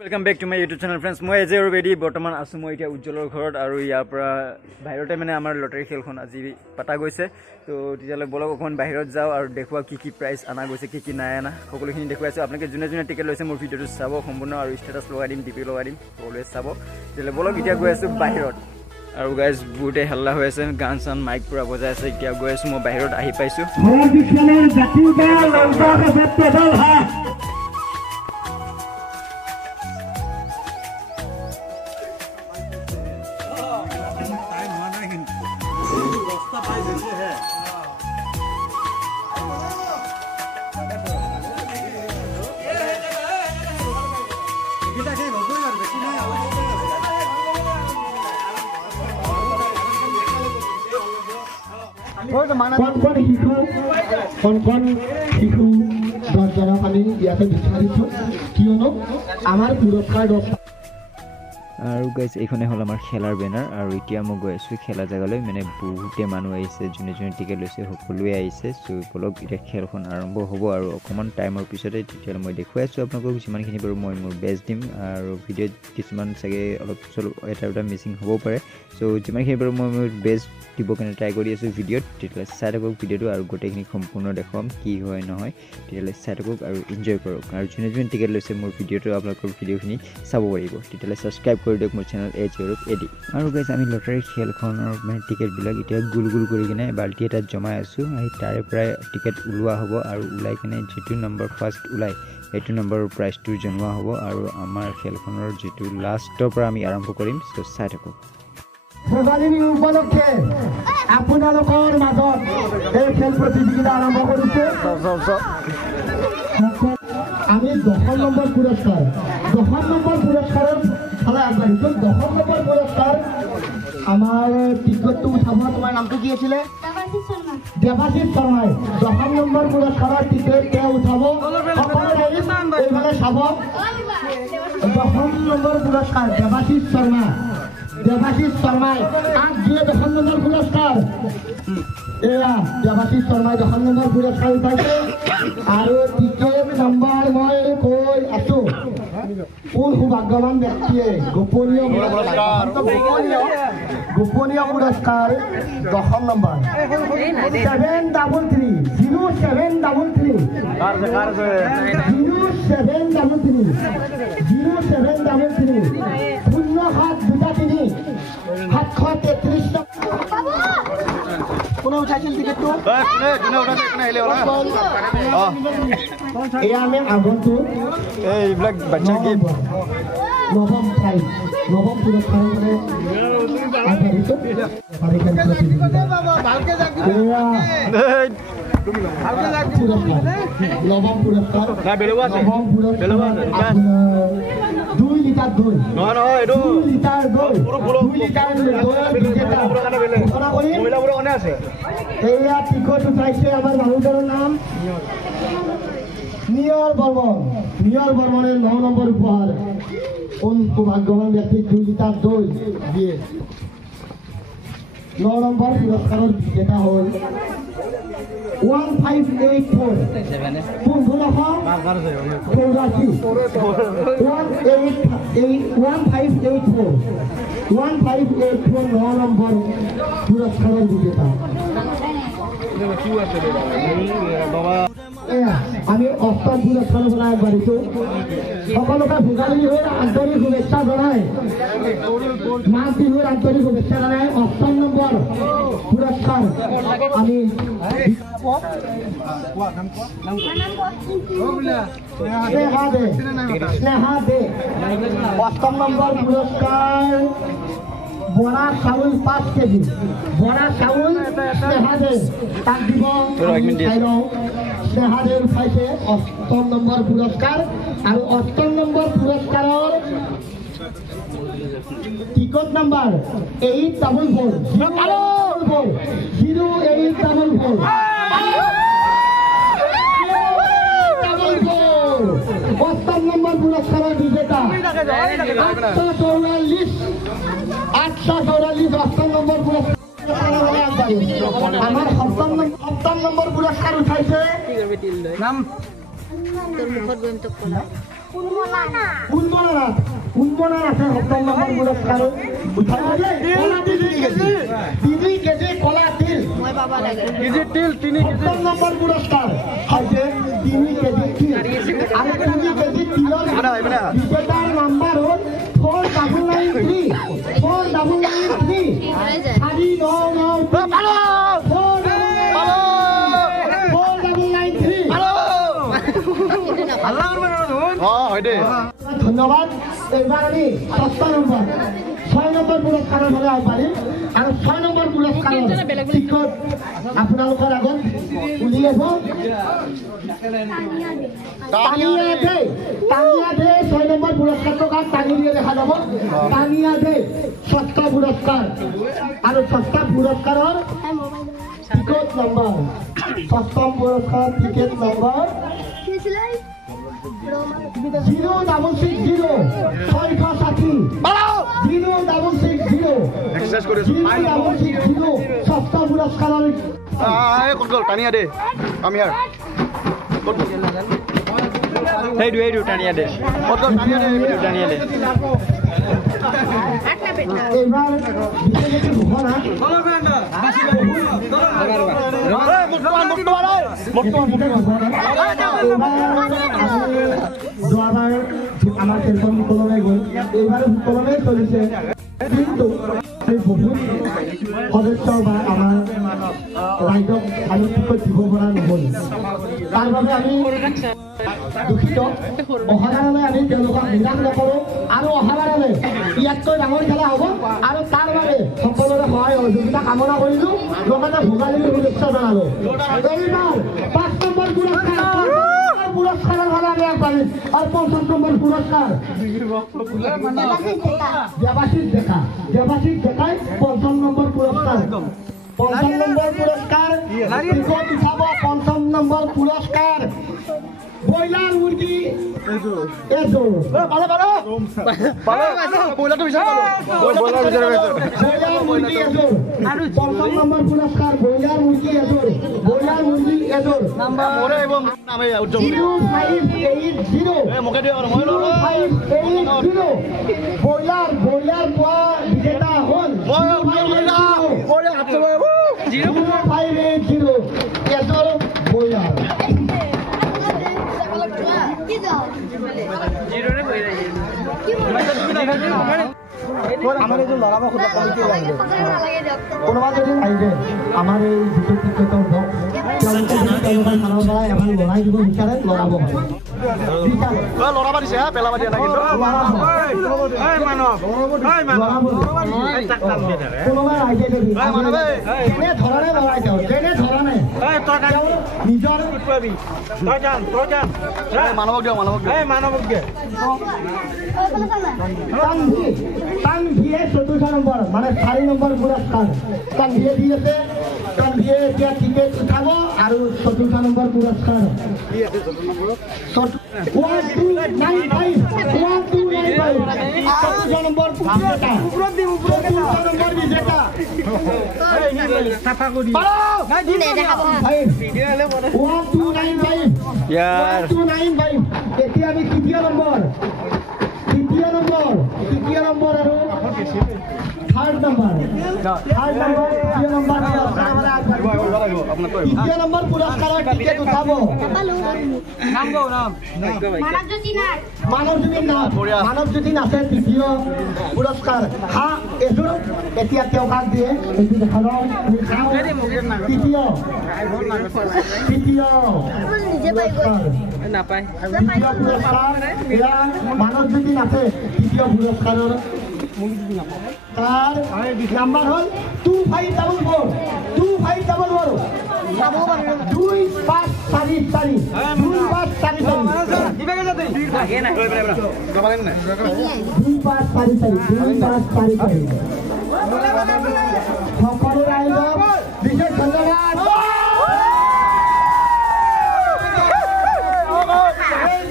Welcome back to my YouTube channel, friends. মই এজে already বৰ্তমান আছো মই এতিয়া উজ্জ্বলৰ ঘৰত আৰু ইয়াৰ পৰা বাহিৰতে মানে আমাৰ লটাৰী খেলখন আজি পাতা গৈছে তো তেতিয়ালে বলক অকমান বাহিৰত যাও আৰু দেখুৱা কি প্ৰাইজ আনা গৈছে কি নাই আনা সকলোখিনি দেখুৱাইছো আপোনালোকে যোনে টিকেট লৈছে মোৰ ভিডিওটো চাব সম্পূৰ্ণ আৰু ষ্টেটাস লগাই দিম ডিপি লগাই দিম সকলোৱে চাব তেতিয়ালে বলক এতিয়া গৈ আছো বাহিৰত আৰু গাইজ বুটে হাল্লা হৈ আছে গান চান মাইক পুৰা বজাই আছে এতিয়া গৈ আছো মই বাহিৰত আহি পাইছো আৰু গাইজ এইখনে হল আমাৰ খেলাৰ বেনাৰ আৰু এতিয়া মই গৈ আছো খেলা জাগালৈ মানে বহুতে মানুহ আহিছে যোনে টিকেট লৈছে সকলোৱে আহিছে সো বলক এতিয়া খেলখন আৰম্ভ হ'ব আৰু অকমান টাইমৰ পিছতে তেতিয়ালে মই দেখুৱাই আছো আপোনালোকক যিমানখিনি বাৰু মই মোৰ বেষ্ট দিম আৰু ভিডিঅ' কিছুমান চাগে অলপ এটা মিছিং হ'ব পাৰে সো যিমানখিনি বাৰু মই মোৰ বেষ্ট দিব কাৰণে ট্ৰাই কৰি আছো ভিডিঅ'ত তেতিয়ালে চাই থাকক ভিডিঅ'টো আৰু গোটেইখিনি সম্পূৰ্ণ দেখুৱাম কি হয় নহয় তেতিয়ালে চাই থাকক আৰু এনজয় কৰক আৰু যোনে টিকেট লৈছে মোৰ ভিডিঅ'টো আপোনালোকৰ ভিডিঅ'খিনি চাব পাৰিব তেতিয়ালে সাবস্ক্ৰাইব কৰি দিয়ক মোৰ চেনেল এজ ইউৰোপ এডি আৰু গাইজ আমি লটাৰী খেলখনৰ মানে টিকেটবিলাক এতিয়া গুল কৰি কিনে বাল্টি এটাত জমাই আছো আৰু তাৰে পৰাই টিকেট ওলোৱা হ'ব আৰু ওলাই কিনে যিটো নম্বৰ ফাৰ্ষ্ট ওলাই এইটো নম্বৰৰ প্ৰাইজটো জনোৱা হ'ব আৰু আমাৰ খেলখনৰ যিটো লাষ্টৰ পৰা আমি আৰম্ভ কৰিম সো চাই থাকক ভোগালী উপলক্ষে আপোনালোকৰ মাজত এই খেল প্ৰতিযোগিতা আৰম্ভ কৰিছে আমি 10 নম্বৰ পুৰস্কাৰ পুৰস্কাৰৰ ফালে আগবাঢ়িছো 10 নম্বৰ পুৰস্কাৰ আমাৰ টিকটটো উঠাব তোমাৰ নামটো কি আছিলে দেৱাশিষ শৰ্মাই 10 নম্বৰ পুৰস্কাৰৰ টিকট তেওঁ উঠাব এইফালে চাব 10 নম্বৰ পুৰস্কাৰ দেৱাশিষ শৰ্মাই আগ দিয়ে 10 নম্বৰ পুৰস্কাৰ এয়া দেৱাশিষ শৰ্মাই 10 নম্বৰ পুৰস্কাৰ পাইছে আৰু টিকেট নম্বৰ মই কৈ আছো কোন সৌভাগ্যৱান ব্যক্তিয়ে গোপনীয় পুৰস্কাৰ 10 নম্বৰ 733 কোনে উঠাইছিল টিকেটটো এয়া আমি আগন্তুক এইবিলাক বাচ্চা কি নৱম পুৰস্কাৰ এয়া টিকট উঠাইছে আমাৰ মানুহজনৰ নাম নিয়ৰ বৰ্মনে 9 নম্বৰ উপহাৰ কোন সৌভাগ্যৱান ব্যক্তিক 2 লিটাৰ দৈ দিয়ে 9 নম্বৰ পুৰস্কাৰৰ বিজেতা হ'ল 1584 9 নম্বৰ পুৰস্কাৰৰ বিজেতা আমি অষ্টম পুৰস্কাৰৰ পৰা আগবাঢ়িছো সকলোকে ভোগালী বিহুৰ আন্তৰিক শুভেচ্ছা জনাই মাঘ বিহুৰ আন্তৰিক শুভেচ্ছা জনাই 8 নম্বৰ পুৰস্কাৰ আমি স্নেহা দে 8 নম্বৰ পুৰস্কাৰ বৰা চাউল 5 কেজি বৰা চাউল স্নেহা দে তাক দিব স্নেহা দে উঠাইছে 8 নম্বৰ পুৰস্কাৰ আৰু 8 নম্বৰ পুৰস্কাৰৰ টিকট নাম্বাৰ 844 8 নম্বৰ পুৰস্কাৰৰ বিজেতা 844 নম্বৰ পুৰস্কাৰ আমাৰ সপ্তম নম্বৰ পুৰস্কাৰ উঠাইছে নাম তোৰ মুখত গম তো উন্মনা আছে 7ম নম্বৰ পুৰস্কাৰ উঠাই তিনি কেজি কলা তিল কেজি তিল 7ম নম্বৰ পুৰস্কাৰ হৈছে 3 কেজি তিল আৰু 3 কেজি তিলৰ বিজেতাৰ নাম্বাৰ হ'ল 4993 ধন্যবাদ এইবাৰ আমি 6 নম্বৰ 6 নম্বৰ পুৰস্কাৰৰ ফালে আগবাঢ়িম আৰু 6 নম্বৰ পুৰস্কাৰৰ টিকট আপোনালোকৰ আগত উলিয়াব টানিয়া দে 6 নম্বৰ পুৰস্কাৰটো কাক টানি দিয়ে দেখা যাব টানিয়া দে 6টা পুৰস্কাৰ আৰু 6টা পুৰস্কাৰৰ টিকট নম্বৰ 6ম পুৰস্কাৰ টিকেট নম্বৰ 0660 6টা পুৰস্কাৰৰ টানিয়া দে আমি ইয়াৰ এইটো টানিয়া দে টানিয়া দে এইবাৰ বিশেষকৈ ঘোষণা যোৱাবাৰ আমাৰ টেনশ্যন সুকলমে গ'ল এইবাৰ সুকলমে চলিছে কিন্তু বহুত সদস্য বা আমাৰ ৰাইজক আমি টিকট দিব পৰা নহ'ল তাৰ বাবে আমি দুখিত অহাবাৰলৈ আমি তেওঁলোকক নিৰাশ নকৰোঁ আৰু অহাবাৰলৈ ইয়াতকৈ ডাঙৰ খেলা হ'ব আৰু তাৰ বাবে সকলোৰে সহায় সহযোগিতা কামনা কৰিলোঁ লগতে ভোগালীৰ শুভেচ্ছা জনালোঁ এইবাৰ 5 নম্বৰ পুৰস্কাৰৰ ফালে আমি আগবাঢ়িম আৰু 50 নম্বৰ পুৰস্কাৰ দেৱাশীষ ডেকাই 50 নম্বৰ পুৰস্কাৰ 50 নম্বৰ পুৰস্কাৰ টিকট উঠাব 50 নম্বৰ পুৰস্কাৰ ব্ৰইলাৰ মুৰ্গী এযোৰ ব্ৰইলাৰ মুৰ্গী এযোৰ 50 নম্বৰ পুৰস্কাৰ ব্ৰইলাৰ মুৰ্গী এযোৰ 0580 ব্ৰইলাৰ পোৱা বিজেতা হ'ল 0580 এযোৰ ব্ৰইলাৰ আমাৰ এইযোৰ লৰাব খোজা কোনোবা যদি আহিছে আমাৰ এই যিটো টিকেটৰ বক্স তেওঁলোকৰ ফালৰ পৰা এখন লৰাই দিব বিচাৰে লৰাব লৰাবা দিছে পেলাবা দিয়া নাই কোনোবা আহিছে যদি যেনে ধৰণে লৰাইছে যেনে ধৰণে নিজৰ মানৱক দিয়ক মানৱক দিয়ক টানভিয়ে 14 নম্বৰ মানে 4 নম্বৰ পুৰস্কাৰ টানভিয়ে দি আছে টানভিয়ে এতিয়া টিকেট উঠাব আৰু 14 নম্বৰ পুৰস্কাৰ 1295 নম্বৰ বিজেতা সাফা কৰি 1295 এতিয়া আমি তৃতীয় নম্বৰ আৰু থাৰ্ড নম্বৰ তৃতীয় নম্বৰ পুৰস্কাৰৰ টিকেট উঠাব মানৱজ্যোতি নাথে তৃতীয় পুৰস্কাৰ এযোৰ এতিয়া তেওঁ কাক দিয়ে এইটো দেখা যাওঁ তৃতীয় পুৰস্কাৰ এয়া মানৱজ্যোতি নাথে তৃতীয় পুৰস্কাৰৰ তাৰ নাম্বাৰ হল 2544 সকলো ৰাইজক বিশেষ ধন্যবাদ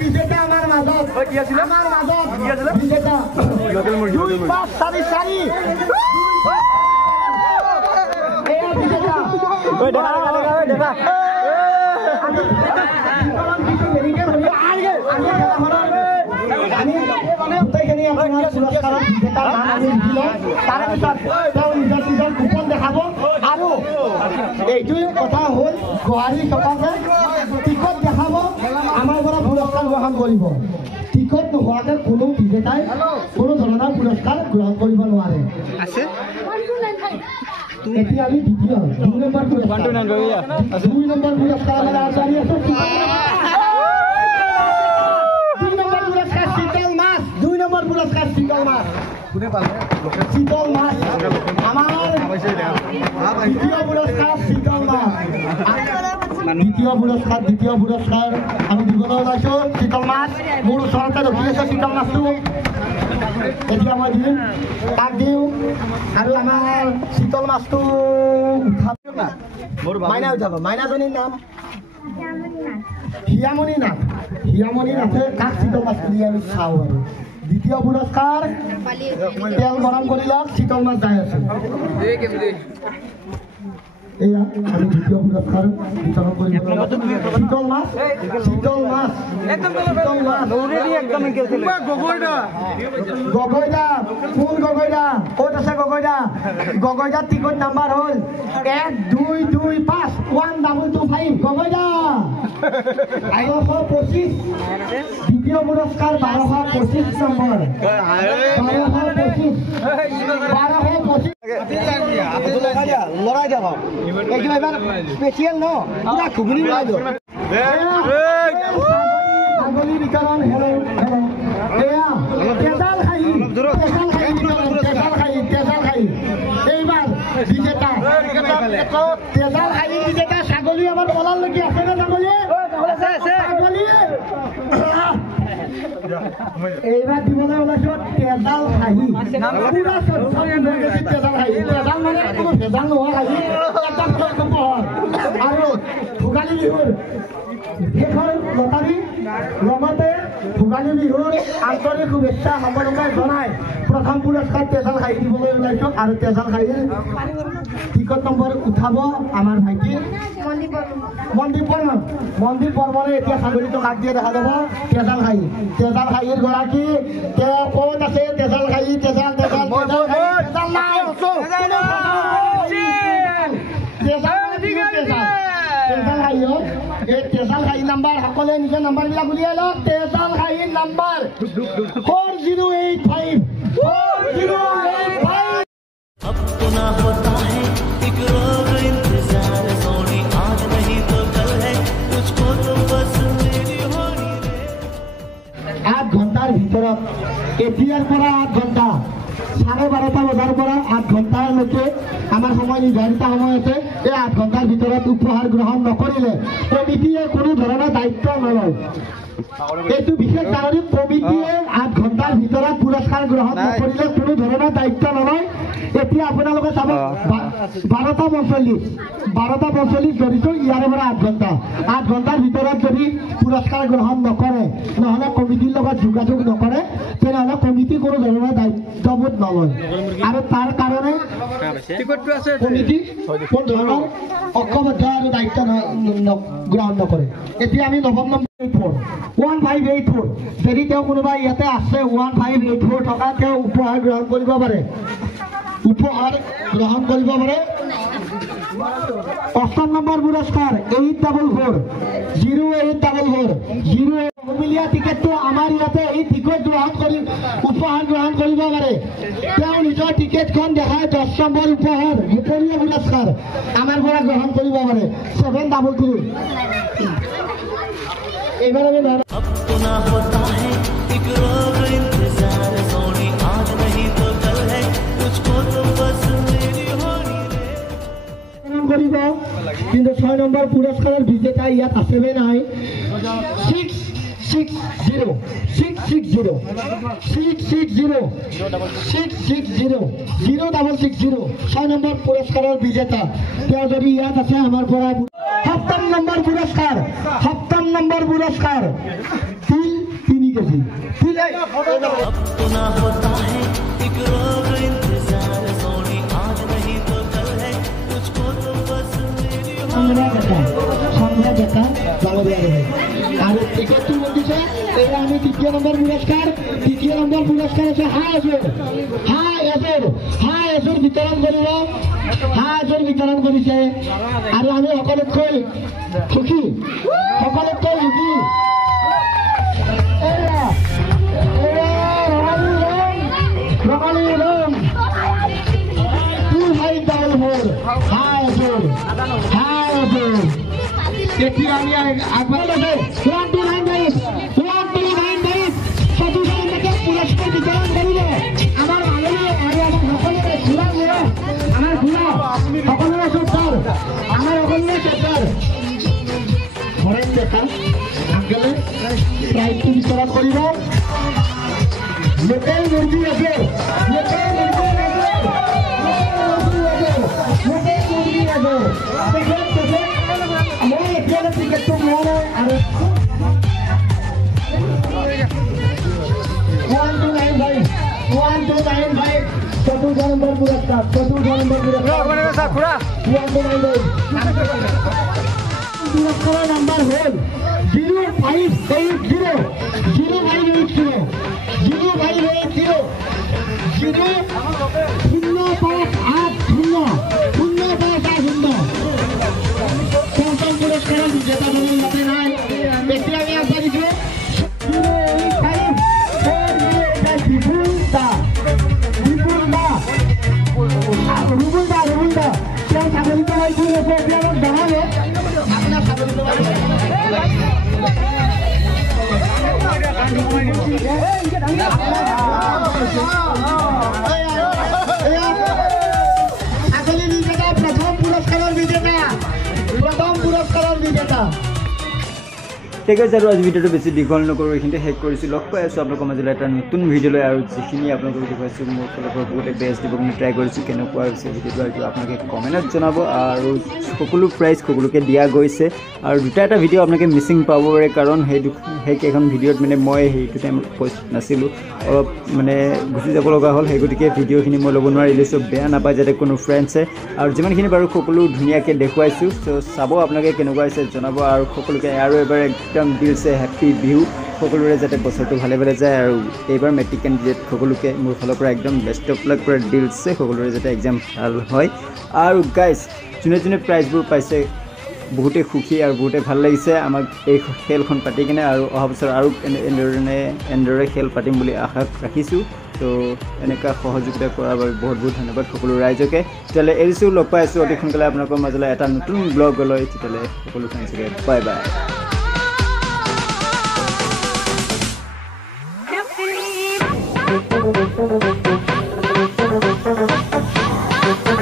বিজেতা আমাৰ মাজত বিজেতা 2544 দেখা আপোনাৰ পুৰস্কাৰৰ বিজেতাৰ নাম আমি লিখি লওঁ তাৰে পিছত তেওঁ নিজৰ কুপন দেখাব আৰু এইটোৱে কথা হ'ল গুৱাহাটী চকাকে টিকট দেখাব আমাৰ পৰা পুৰস্কাৰ গ্ৰহণ কৰিব টিকট নোহোৱাকৈ কোনো বিজেতাই কোনো ধৰণৰ পুৰস্কাৰ গ্ৰহণ কৰিব নোৱাৰে এতিয়া আমি দ্বিতীয় 2 নম্বৰ পুৰস্কাৰ 2 নম্বৰ পুৰস্কাৰ আমাৰ আচাৰি আছো 2 নম্বৰ পুৰস্কাৰ শীতল মাছ 2 নম্বৰ পুৰস্কাৰ শীতল মাছ কোনে পালে শীতল মাছ আমাৰ দ্বিতীয় পুৰস্কাৰ শীতল মাছ দ্বিতীয় পুৰস্কাৰ আমি দিবলৈ ওলাইছো শীতল মাছ মোৰ ওচৰতে ৰখি আছে শীতল মাছটো এতিয়া মই দিম তাক দিওঁ আৰু আমাৰ শীতল মাছটো মাইনা উঠাব মাইনাজনীৰ নাম হিয়ামণি নাথে কাক শীতল মাছটো দিয়ে আমি চাওঁ আৰু দ্বিতীয় পুৰস্কাৰ তেল গৰম কৰি লওক শীতল মাছ যাই আছে এয়া আমি দ্বিতীয় পুৰস্কাৰ বিতৰণ কৰিব শীতল মাছ গগৈদা কোন গগৈদা ক'ত আছে গগৈদাৰ টিকট নাম্বাৰ হ'ল 1225 1225 গগৈদা 1225 দ্বিতীয় পুৰস্কাৰ 1225 নম্বৰ 1225 লৰাই যাব এইটো এবাৰ স্পেচিয়েল ন পুৰা ঘুগুনি লৰাই দিওঁ ছাগলী বিতৰণ হেল্ল' এয়া তেজাল খাই এইবাৰ বিজেতা তেজাল খাই বিজেতা ছাগলী আমাৰ বলালৈকে আছে নে ছাগলী এইবাৰ দিবলৈ ওলাইছো তেজাল খাহী তেজাল মানে কোনো ভেজাল নোহোৱা খাহী আৰু ভোগালী বিহুৰ শেষৰ লটাৰী লগতে ভোগালী বিহুৰ আন্তৰিক শুভেচ্ছা সম্বৰ্ধনা জনাই প্ৰথম পুৰস্কাৰ তেজাল খাহী দিবলৈ ওলাইছো আৰু তেজাল খাহীৰ টিকট নম্বৰ উঠাব আমাৰ ভাইটি মন্দিৰ বৰ্মনে এতিয়া ছাগলীটো কাক দিয়ে দেখা যাব তেজাল খাহীৰ গৰাকী তেওঁ ক'ত আছে তেজাল খাহী তেজাল খাহী নাম্বাৰ সকলোৱে নিজৰ নাম্বাৰবিলাক উলিয়াই লওক তেজাল খাহীৰ নাম্বাৰ 4085 8 ঘণ্টাৰ ভিতৰত এতিয়াৰ পৰা 8 ঘণ্টা 12:30 বজাৰ পৰা 8 ঘণ্টালৈকে আমাৰ সময় নিৰ্ধাৰিত সময় আছে এই 8 ঘণ্টাৰ ভিতৰত উপহাৰ গ্ৰহণ নকৰিলে কমিটিয়ে কোনো ধৰণৰ দায়িত্ব নলয় এইটো বিশেষ কাৰণে কমিটিয়ে 8 ঘণ্টাৰ ভিতৰত পুৰস্কাৰ গ্ৰহণ নকৰিলে কোনো ধৰণৰ দায়িত্ব নলয় এতিয়া আপোনালোকে চাব 12:45 ধৰিছোঁ ইয়াৰে পৰা 8 ঘণ্টাৰ ভিতৰত যদি পুৰস্কাৰ গ্ৰহণ নকৰে নহ'লে কমিটিৰ লগত যোগাযোগ নকৰে তেনেহ'লে কমিটি কোনো ধৰণৰ দায়িত্ববোধ নলয় আৰু তাৰ কাৰণে কমিটি কোনো ধৰণৰ ঐক্যবদ্ধ আৰু দায়িত্ব গ্ৰহণ নকৰে এতিয়া আমি 9 নম্বৰ 1584 যদি তেওঁ কোনোবা ইয়াতে আছে 1584 টকা তেওঁ উপহাৰ গ্ৰহণ কৰিব পাৰে 8 নম্বৰ পুৰস্কাৰ 0844 হুমিলিয়া টিকেটটো আমাৰ ইয়াতে এই টিকট গ্ৰহণ কৰি উপহাৰ গ্ৰহণ কৰিব পাৰে তেওঁ নিজৰ টিকেটখন দেখাই 10 নম্বৰ উপহাৰ গোপনীয় পুৰস্কাৰ আমাৰ পৰা গ্ৰহণ কৰিব পাৰে 733 এইবাৰ আমি কিন্তু 6 নম্বৰ পুৰস্কাৰৰ বিজেতা ইয়াত আছে নে নাই 660 6 নম্বৰ পুৰস্কাৰৰ বিজেতা তেওঁ যদি ইয়াত আছে আমাৰ পৰা 7 নম্বৰ পুৰস্কাৰ 3 কেজি সন্ধ্যা দেখা ডাঙৰীয়া আৰু টিকেটটো দিছে এই আমি দ্বিতীয় নম্বৰ পুৰস্কাৰ আছে হাই এযোৰ বিতৰণ কৰিব কৰিছে আৰু আমি সকলোতকৈ সুখী এতিয়া আমি আগবাঢ়িলে পুৰস্কাৰ বিতৰণ কৰিব আমাৰ আলহী আৰু আমাৰ সকলোৰে সকলোৰে শ্ৰদ্ধাৰ হৰেণ ডেকা আংকেলে প্ৰাইজটো বিতৰণ কৰিব লোকেল মুৰ্গী আছে মই এতিয়ালৈ টিকেটটো লোৱা নাই আৰু 1295 চতুৰ্থ নম্বৰ পুৰস্কাৰ পুৰস্কাৰৰ নম্বৰ হ'ল 0580 পুরস্কারের বিজেতা দলের মধ্যে নাই বেশি আমি আগবাড়িছো রুবুলদা কেউ সাগরিত হয়েছে জানালে আপনার সাগরিত আসলে বিজেতা প্রথম পুরস্কারের বিজেতা ঠিক আছে আৰু আজি ভিডিঅ'টো বেছি দীঘল নকৰোঁ এইখিনিতে শেষ কৰিছোঁ লগ পাই আছোঁ আপোনালোকৰ মাজলৈ এটা নতুন ভিডিঅ' লৈ আৰু যিখিনি আপোনালোকক দেখুৱাইছোঁ মোৰ ফালৰ পৰা বহুতে বেষ্ট দিব কিন্তু ট্ৰাই কৰিছোঁ কেনেকুৱা হৈছে ভিডিঅ'টো আৰু আপোনালোকে কমেণ্টত জনাব আৰু সকলো প্ৰাইজ সকলোকে দিয়া গৈছে আৰু দুটা এটা ভিডিঅ' আপোনালোকে মিচিং পাব পাৰে কাৰণ সেইকেইখন ভিডিঅ'ত মানে মই সেইটো টাইমত পষ্ট নাছিলোঁ অলপ মানে গুচি যাব লগা হ'ল সেই গতিকে ভিডিঅ'খিনি মই ল'ব নোৱাৰিলোঁ চ' বেয়া নাপায় যাতে কোনো ফ্ৰেণ্ডছে আৰু যিমানখিনি বাৰু সকলো ধুনীয়াকৈ দেখুৱাইছোঁ চ' চাব আপোনালোকে কেনেকুৱা হৈছে জনাব আৰু সকলোকে আৰু এবাৰ একদম দিলছে হেপ্পী বিহু সকলোৰে যাতে বছৰটো ভালে ভালে যায় আৰু এইবাৰ মেট্ৰিক কেণ্ডিডেট সকলোকে মোৰ ফালৰ পৰা একদম বেষ্ট অফ লাক পৰা দিলছে সকলোৰে যাতে এক্সাম ভাল হয় আৰু গাইজ যোনে প্ৰাইজবোৰ পাইছে বহুতে সুখী আৰু বহুতে ভাল লাগিছে আমাক এই খেলখন পাতি কিনে আৰু অহা বছৰ আৰু এনেদৰে খেল পাতিম বুলি আশা ৰাখিছোঁ তো এনেকুৱা সহযোগিতা কৰাৰ বাবে বহুত বহুত ধন্যবাদ সকলো ৰাইজকে তেতিয়াহ'লে এৰিছোঁ লগ পাই আছোঁ অতি সোনকালে আপোনালোকৰ মাজলৈ এটা নতুন ব্লগ লৈ তেতিয়াহ'লে সকলো ফ্ৰেণ্ডছকে বাই বাই